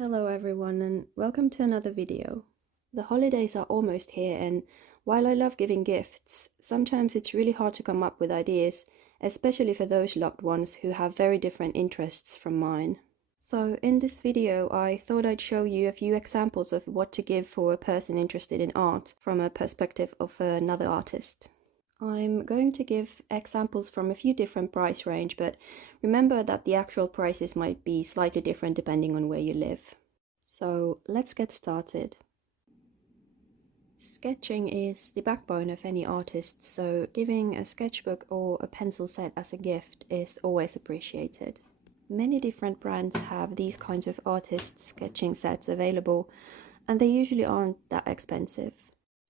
Hello everyone and welcome to another video. The holidays are almost here, and while I love giving gifts, sometimes it's really hard to come up with ideas, especially for those loved ones who have very different interests from mine. So in this video I thought I'd show you a few examples of what to give for a person interested in art from a perspective of another artist. I'm going to give examples from a few different price range, but remember that the actual prices might be slightly different depending on where you live. So let's get started. Sketching is the backbone of any artist, so giving a sketchbook or a pencil set as a gift is always appreciated. Many different brands have these kinds of artist sketching sets available, and they usually aren't that expensive.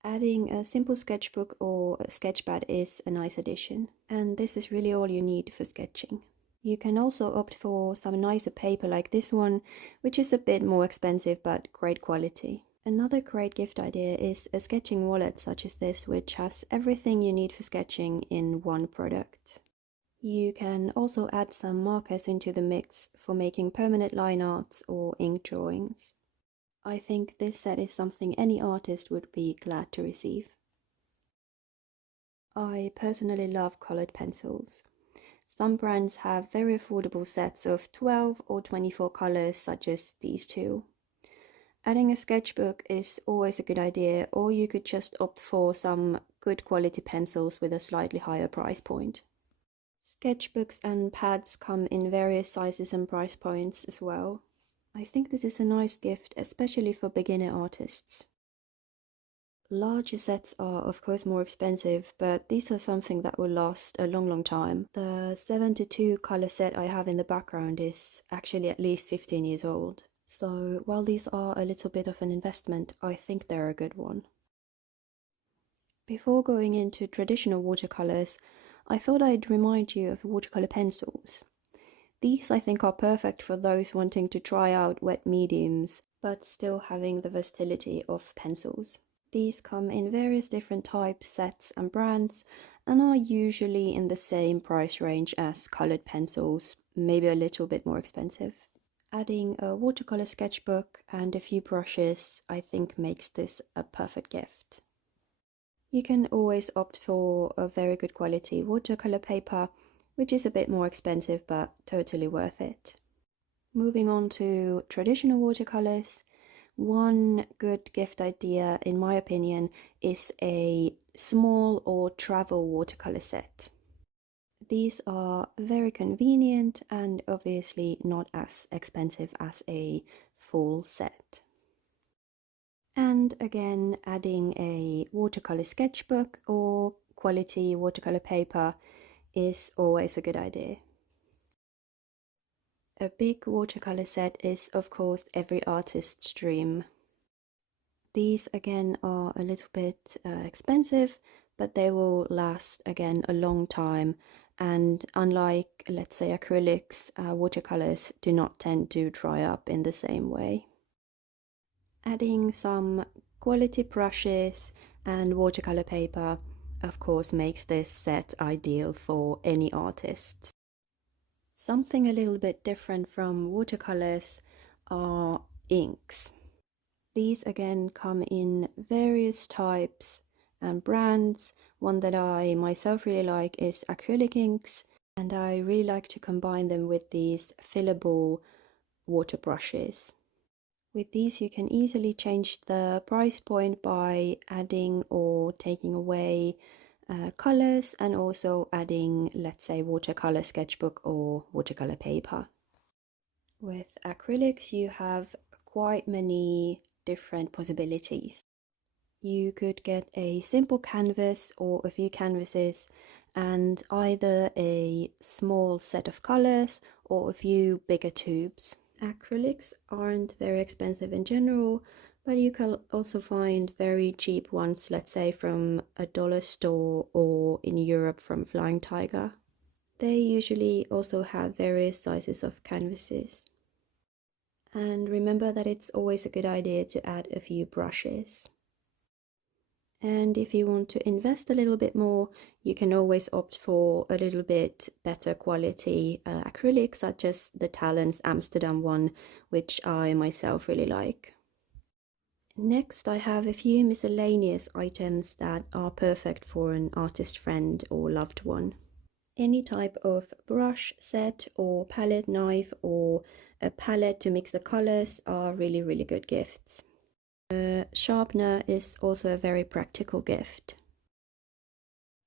Adding a simple sketchbook or a sketchpad is a nice addition, and this is really all you need for sketching. You can also opt for some nicer paper like this one, which is a bit more expensive but great quality. Another great gift idea is a sketching wallet such as this, which has everything you need for sketching in one product. You can also add some markers into the mix for making permanent line arts or ink drawings. I think this set is something any artist would be glad to receive. I personally love colored pencils. Some brands have very affordable sets of 12 or 24 colors, such as these two. Adding a sketchbook is always a good idea, or you could just opt for some good quality pencils with a slightly higher price point. Sketchbooks and pads come in various sizes and price points as well. I think this is a nice gift, especially for beginner artists. Larger sets are of course more expensive, but these are something that will last a long time. The 72 color set I have in the background is actually at least 15 years old. So while these are a little bit of an investment, I think they're a good one. Before going into traditional watercolors, I thought I'd remind you of watercolor pencils. These I think are perfect for those wanting to try out wet mediums, but still having the versatility of pencils. These come in various different types, sets and brands, and are usually in the same price range as colored pencils, maybe a little bit more expensive. Adding a watercolor sketchbook and a few brushes I think makes this a perfect gift. You can always opt for a very good quality watercolor paper, which is a bit more expensive but totally worth it. Moving on to traditional watercolors, one good gift idea in my opinion is a small or travel watercolor set. These are very convenient and obviously not as expensive as a full set. And again, adding a watercolor sketchbook or quality watercolor paper is always a good idea. A big watercolor set is of course every artist's dream. These again are a little bit expensive, but they will last again a long time, and unlike let's say acrylics, watercolors do not tend to dry up in the same way. Adding some quality brushes and watercolor paper of course makes this set ideal for any artist. Something a little bit different from watercolors are inks. These again come in various types and brands. One that I myself really like is acrylic inks, and I really like to combine them with these fillable water brushes. With these you can easily change the price point by adding or taking away colors, and also adding, let's say, watercolor sketchbook or watercolor paper. With acrylics you have quite many different possibilities. You could get a simple canvas or a few canvases and either a small set of colors or a few bigger tubes. Acrylics aren't very expensive in general, but you can also find very cheap ones, let's say from a dollar store or in Europe from Flying Tiger. They usually also have various sizes of canvases. And remember that it's always a good idea to add a few brushes. And if you want to invest a little bit more, you can always opt for a little bit better quality acrylic, such as the Talens Amsterdam one, which I myself really like. Next, I have a few miscellaneous items that are perfect for an artist friend or loved one. Any type of brush set or palette knife or a palette to mix the colors are really, really good gifts. A sharpener is also a very practical gift.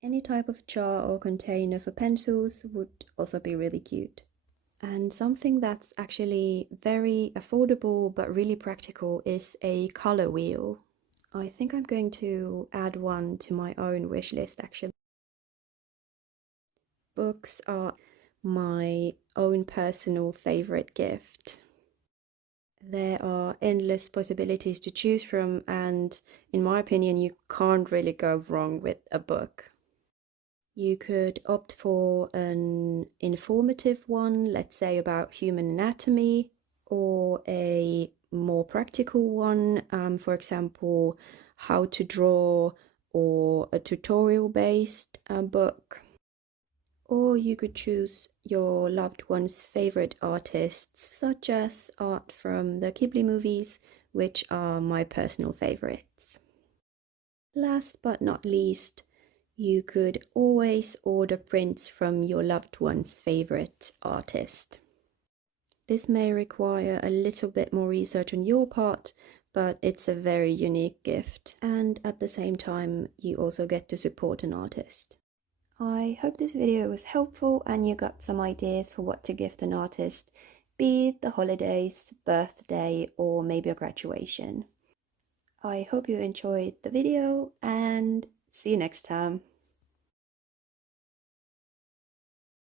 Any type of jar or container for pencils would also be really cute. And something that's actually very affordable but really practical is a color wheel. I think I'm going to add one to my own wish list actually. Books are my own personal favorite gift. There are endless possibilities to choose from, and in my opinion, you can't really go wrong with a book. You could opt for an informative one, let's say about human anatomy, or a more practical one, for example, how to draw, or a tutorial based book. Or you could choose your loved one's favorite artists, such as art from the Ghibli movies, which are my personal favorites. Last but not least, you could always order prints from your loved one's favorite artist. This may require a little bit more research on your part, but it's a very unique gift, and at the same time, you also get to support an artist. I hope this video was helpful and you got some ideas for what to gift an artist, be it the holidays, birthday, or maybe a graduation. I hope you enjoyed the video and see you next time.